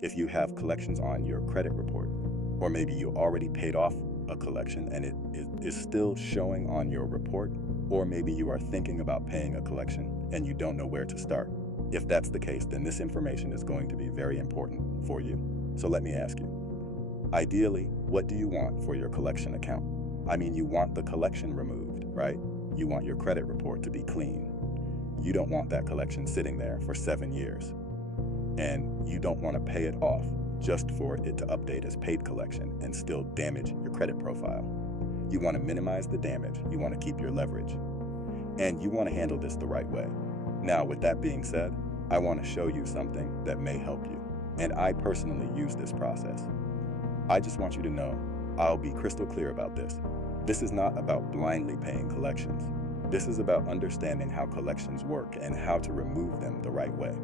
If you have collections on your credit report, or maybe you already paid off a collection and it is still showing on your report, or maybe you are thinking about paying a collection and you don't know where to start. If that's the case, then this information is going to be very important for you. So let me ask you, ideally, what do you want for your collection account? I mean, you want the collection removed, right? You want your credit report to be clean. You don't want that collection sitting there for 7 years. And you don't want to pay it off just for it to update as paid collection and still damage your credit profile. You want to minimize the damage. You want to keep your leverage. And you want to handle this the right way. Now, with that being said, I want to show you something that may help you. And I personally use this process. I just want you to know, I'll be crystal clear about this. This is not about blindly paying collections. This is about understanding how collections work and how to remove them the right way.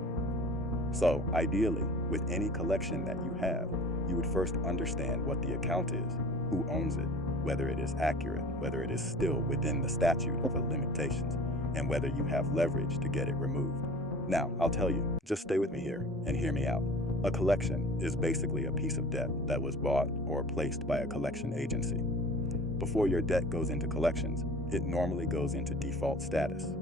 So, ideally, with any collection that you have, you would first understand what the account is, who owns it, whether it is accurate, whether it is still within the statute of limitations, and whether you have leverage to get it removed. Now, I'll tell you, just stay with me here and hear me out. A collection is basically a piece of debt that was bought or placed by a collection agency. Before your debt goes into collections, it normally goes into default status.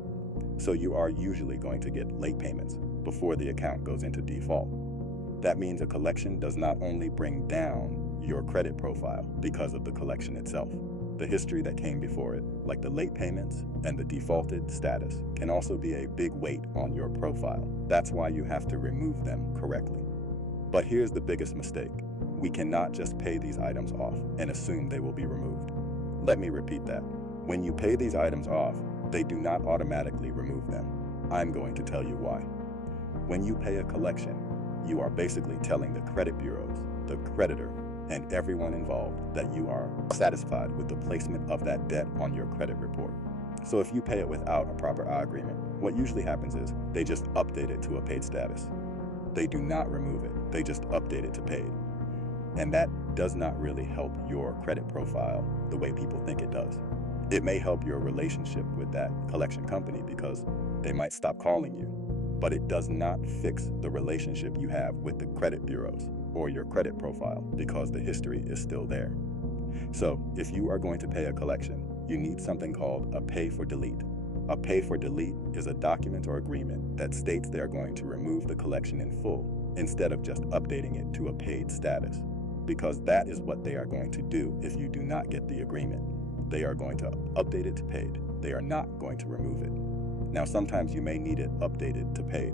So you are usually going to get late payments before the account goes into default. That means a collection does not only bring down your credit profile because of the collection itself. The history that came before it, like the late payments and the defaulted status, can also be a big weight on your profile. That's why you have to remove them correctly. But here's the biggest mistake. We cannot just pay these items off and assume they will be removed. Let me repeat that. When you pay these items off, they do not automatically remove them. I'm going to tell you why. When you pay a collection, you are basically telling the credit bureaus, the creditor, and everyone involved that you are satisfied with the placement of that debt on your credit report. So if you pay it without a proper I agreement, what usually happens is they just update it to a paid status. They do not remove it, they just update it to paid. And that does not really help your credit profile the way people think it does. It may help your relationship with that collection company because they might stop calling you, but it does not fix the relationship you have with the credit bureaus or your credit profile because the history is still there. So if you are going to pay a collection, you need something called a pay for delete. A pay for delete is a document or agreement that states they are going to remove the collection in full instead of just updating it to a paid status, because that is what they are going to do if you do not get the agreement. They are going to update it to paid. They are not going to remove it. Now, sometimes you may need it updated to paid.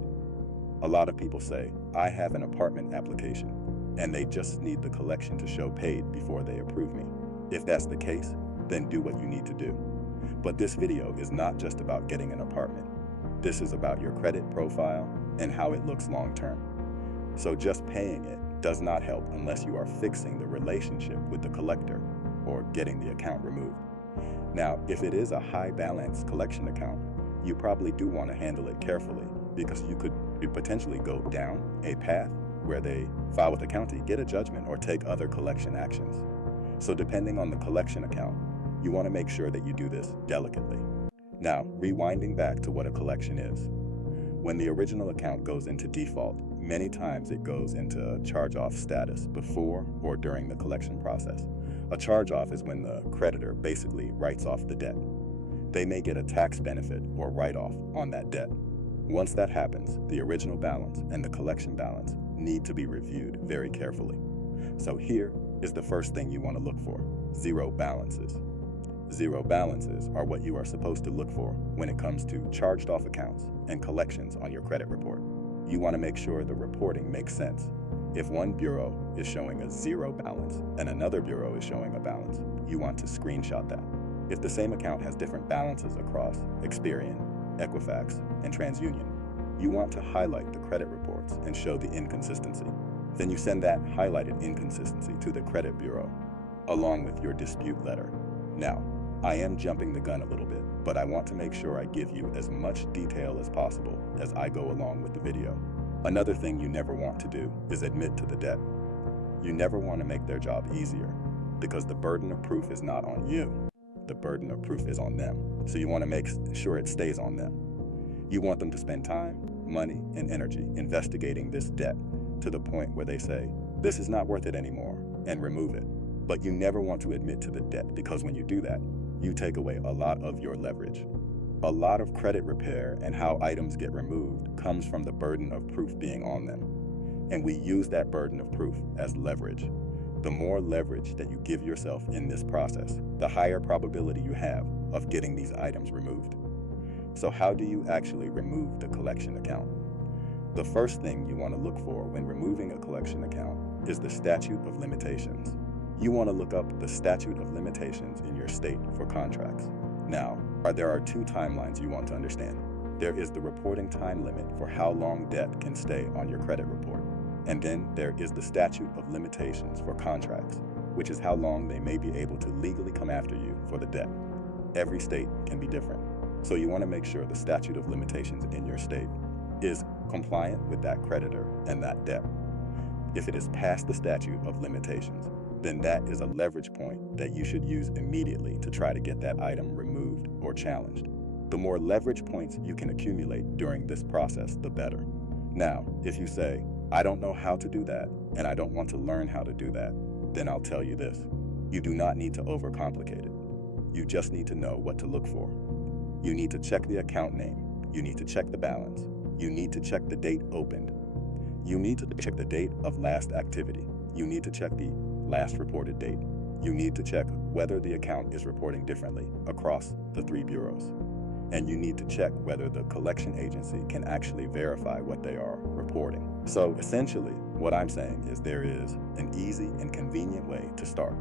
A lot of people say, I have an apartment application, and they just need the collection to show paid before they approve me. If that's the case, then do what you need to do. But this video is not just about getting an apartment. This is about your credit profile and how it looks long term. So just paying it does not help unless you are fixing the relationship with the collector or getting the account removed. Now, if it is a high balance collection account, you probably do want to handle it carefully because you could potentially go down a path where they file with the county, get a judgment, or take other collection actions. So depending on the collection account, you want to make sure that you do this delicately. Now, rewinding back to what a collection is. When the original account goes into default, many times it goes into charge-off status before or during the collection process. A charge-off is when the creditor basically writes off the debt. They may get a tax benefit or write-off on that debt. Once that happens, the original balance and the collection balance need to be reviewed very carefully. So here is the first thing you want to look for: zero balances. Zero balances are what you are supposed to look for when it comes to charged off accounts and collections on your credit report. You want to make sure the reporting makes sense. If one bureau is showing a zero balance and another bureau is showing a balance, you want to screenshot that. If the same account has different balances across Experian, Equifax, and TransUnion, you want to highlight the credit reports and show the inconsistency. Then you send that highlighted inconsistency to the credit bureau, along with your dispute letter. Now, I am jumping the gun a little bit, but I want to make sure I give you as much detail as possible as I go along with the video. Another thing you never want to do is admit to the debt. You never want to make their job easier, because the burden of proof is not on you. The burden of proof is on them. So you want to make sure it stays on them. You want them to spend time, money, and energy investigating this debt to the point where they say, this is not worth it anymore, and remove it. But you never want to admit to the debt, because when you do that, you take away a lot of your leverage. A lot of credit repair and how items get removed comes from the burden of proof being on them. And we use that burden of proof as leverage. The more leverage that you give yourself in this process, the higher probability you have of getting these items removed. So how do you actually remove the collection account? The first thing you want to look for when removing a collection account is the statute of limitations. You want to look up the statute of limitations in your state for contracts. Now, there are two timelines you want to understand. There is the reporting time limit for how long debt can stay on your credit report. And then there is the statute of limitations for contracts, which is how long they may be able to legally come after you for the debt. Every state can be different. So you want to make sure the statute of limitations in your state is compliant with that creditor and that debt. If it is past the statute of limitations, then that is a leverage point that you should use immediately to try to get that item removed or challenged. The more leverage points you can accumulate during this process, the better. Now, if you say, I don't know how to do that, and I don't want to learn how to do that, then I'll tell you this. You do not need to overcomplicate it. You just need to know what to look for. You need to check the account name. You need to check the balance. You need to check the date opened. You need to check the date of last activity. You need to check the last reported date. You need to check whether the account is reporting differently across the 3 bureaus. And you need to check whether the collection agency can actually verify what they are reporting. So essentially, what I'm saying is there is an easy and convenient way to start.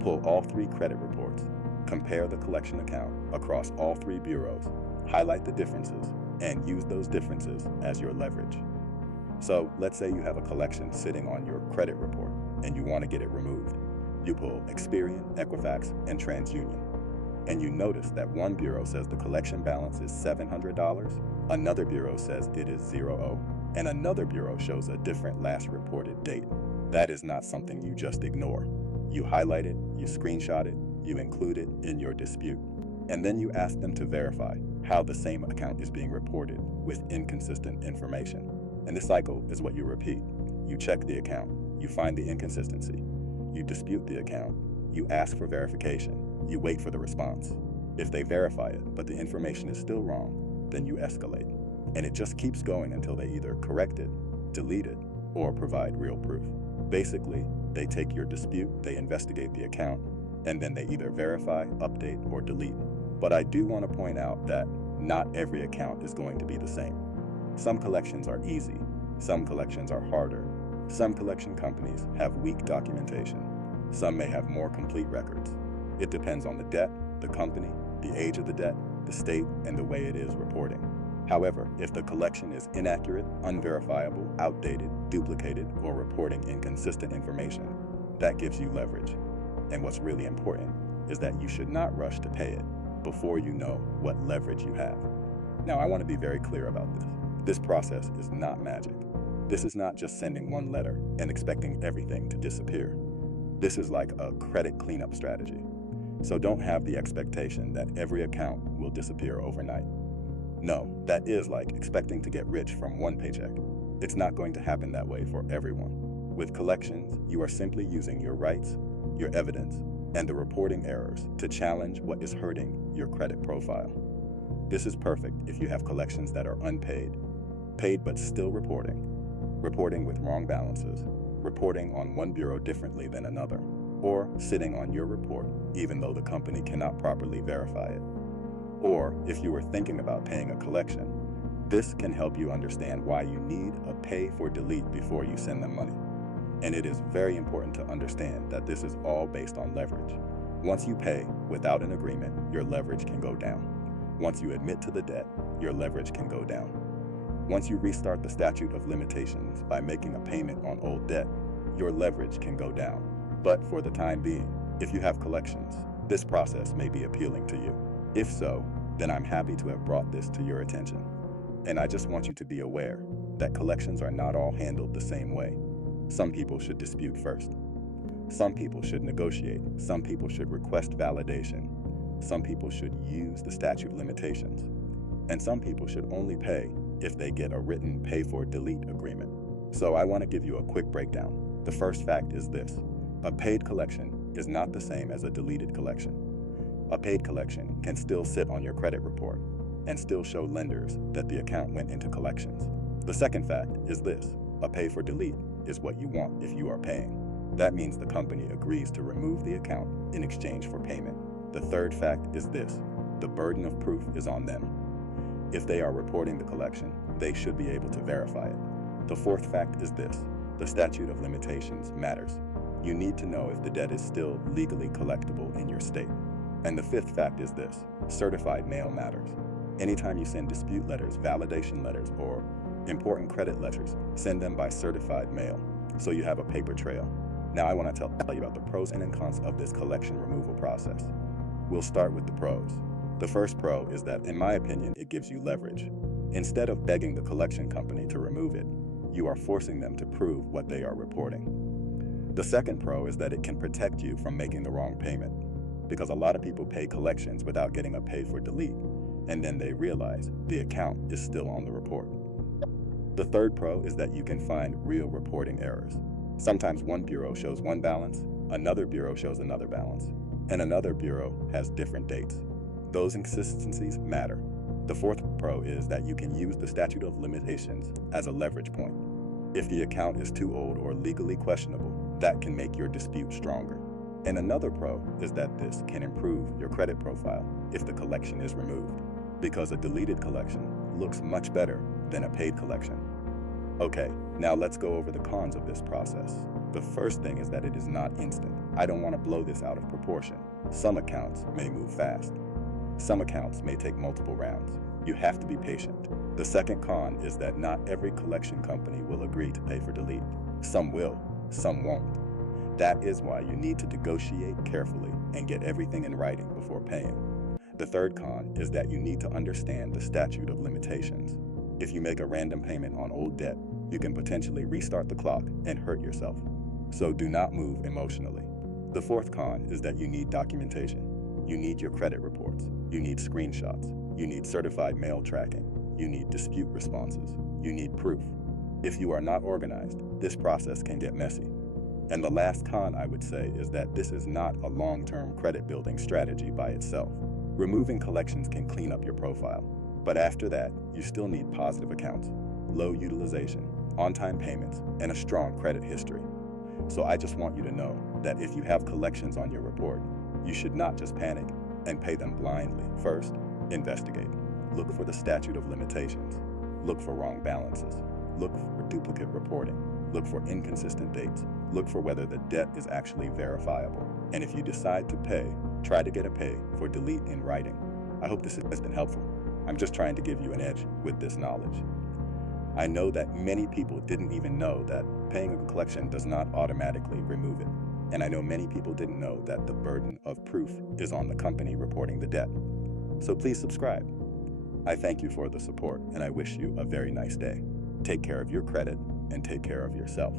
Pull all 3 credit reports, compare the collection account across all 3 bureaus, highlight the differences, and use those differences as your leverage. So let's say you have a collection sitting on your credit report and you want to get it removed. You pull Experian, Equifax, and TransUnion. And you notice that one bureau says the collection balance is $700, another bureau says it is 0, and another bureau shows a different last reported date. That is not something you just ignore. You highlight it, you screenshot it, you include it in your dispute, and then you ask them to verify how the same account is being reported with inconsistent information. And this cycle is what you repeat. You check the account, you find the inconsistency, you dispute the account, you ask for verification, you wait for the response. If they verify it, but the information is still wrong, then you escalate. And it just keeps going until they either correct it, delete it, or provide real proof. Basically, they take your dispute, they investigate the account, and then they either verify, update, or delete. But I do want to point out that not every account is going to be the same. Some collections are easy, some collections are harder. Some collection companies have weak documentation. Some may have more complete records. It depends on the debt, the company, the age of the debt, the state, and the way it is reporting. However, if the collection is inaccurate, unverifiable, outdated, duplicated, or reporting inconsistent information, that gives you leverage. And what's really important is that you should not rush to pay it before you know what leverage you have. Now, I want to be very clear about this. This process is not magic. This is not just sending one letter and expecting everything to disappear. This is like a credit cleanup strategy. So don't have the expectation that every account will disappear overnight. No, that is like expecting to get rich from one paycheck. It's not going to happen that way for everyone. With collections, you are simply using your rights, your evidence, and the reporting errors to challenge what is hurting your credit profile. This is perfect if you have collections that are unpaid, paid but still reporting with wrong balances, reporting on one bureau differently than another, or sitting on your report even though the company cannot properly verify it. Or if you were thinking about paying a collection, this can help you understand why you need a pay for delete before you send them money. And it is very important to understand that this is all based on leverage. Once you pay without an agreement, your leverage can go down. Once you admit to the debt, your leverage can go down. Once you restart the statute of limitations by making a payment on old debt, your leverage can go down. But for the time being, if you have collections, this process may be appealing to you. If so, then I'm happy to have brought this to your attention. And I just want you to be aware that collections are not all handled the same way. Some people should dispute first. Some people should negotiate. Some people should request validation. Some people should use the statute of limitations. And some people should only pay if they get a written pay for delete agreement. So I want to give you a quick breakdown. The first fact is this: a paid collection is not the same as a deleted collection. A paid collection can still sit on your credit report and still show lenders that the account went into collections. The second fact is this: a pay for delete is what you want if you are paying. That means the company agrees to remove the account in exchange for payment. The third fact is this: the burden of proof is on them. If they are reporting the collection, they should be able to verify it. The fourth fact is this: the statute of limitations matters. You need to know if the debt is still legally collectible in your state. And the fifth fact is this: certified mail matters. Anytime you send dispute letters, validation letters, or important credit letters, send them by certified mail so you have a paper trail. Now I want to tell you about the pros and cons of this collection removal process. We'll start with the pros. The first pro is that, in my opinion, it gives you leverage. Instead of begging the collection company to remove it, you are forcing them to prove what they are reporting. The second pro is that it can protect you from making the wrong payment, because a lot of people pay collections without getting a pay for delete, and then they realize the account is still on the report. The third pro is that you can find real reporting errors. Sometimes one bureau shows one balance, another bureau shows another balance, and another bureau has different dates. Those inconsistencies matter. The fourth pro is that you can use the statute of limitations as a leverage point. If the account is too old or legally questionable, that can make your dispute stronger. And another pro is that this can improve your credit profile if the collection is removed, because a deleted collection looks much better than a paid collection. Okay, now let's go over the cons of this process. The first thing is that it is not instant. I don't want to blow this out of proportion. Some accounts may move fast. Some accounts may take multiple rounds. You have to be patient. The second con is that not every collection company will agree to pay for delete. Some will, some won't. That is why you need to negotiate carefully and get everything in writing before paying. The third con is that you need to understand the statute of limitations. If you make a random payment on old debt, you can potentially restart the clock and hurt yourself. So do not move emotionally. The fourth con is that you need documentation. You need your credit reports. You need screenshots. You need certified mail tracking. You need dispute responses. You need proof. If you are not organized, this process can get messy. And the last con, I would say, is that this is not a long-term credit building strategy by itself. Removing collections can clean up your profile, but after that, you still need positive accounts, low utilization, on-time payments, and a strong credit history. So I just want you to know that if you have collections on your report, you should not just panic and pay them blindly. First, investigate. Look for the statute of limitations. Look for wrong balances. Look for duplicate reporting. Look for inconsistent dates. Look for whether the debt is actually verifiable. And if you decide to pay, try to get a pay for delete in writing. I hope this has been helpful. I'm just trying to give you an edge with this knowledge. I know that many people didn't even know that paying a collection does not automatically remove it. And I know many people didn't know that the burden of proof is on the company reporting the debt. So please subscribe. I thank you for the support, and I wish you a very nice day. Take care of your credit and take care of yourself.